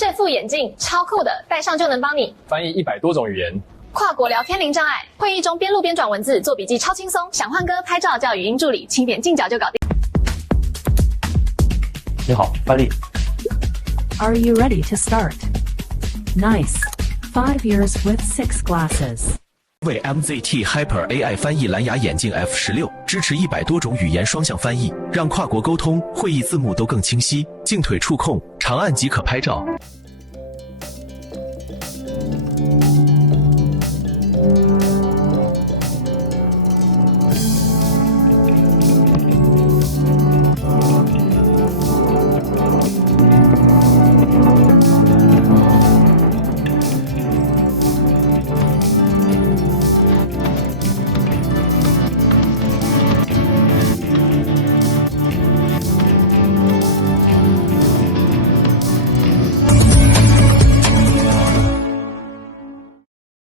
这副眼镜超酷的，戴上就能帮你翻译100多种语言，跨国聊天零障碍。会议中边录边转文字，做笔记超轻松。想换歌、拍照叫语音助理，轻点近角就搞定。你好，范例。Are you ready to start? Nice. 5 years with 6 glasses. 为 MZT Hyper AI 翻译蓝牙眼镜 F16，支持100多种语言双向翻译，让跨国沟通、会议字幕都更清晰。镜腿触控，长按即可拍照。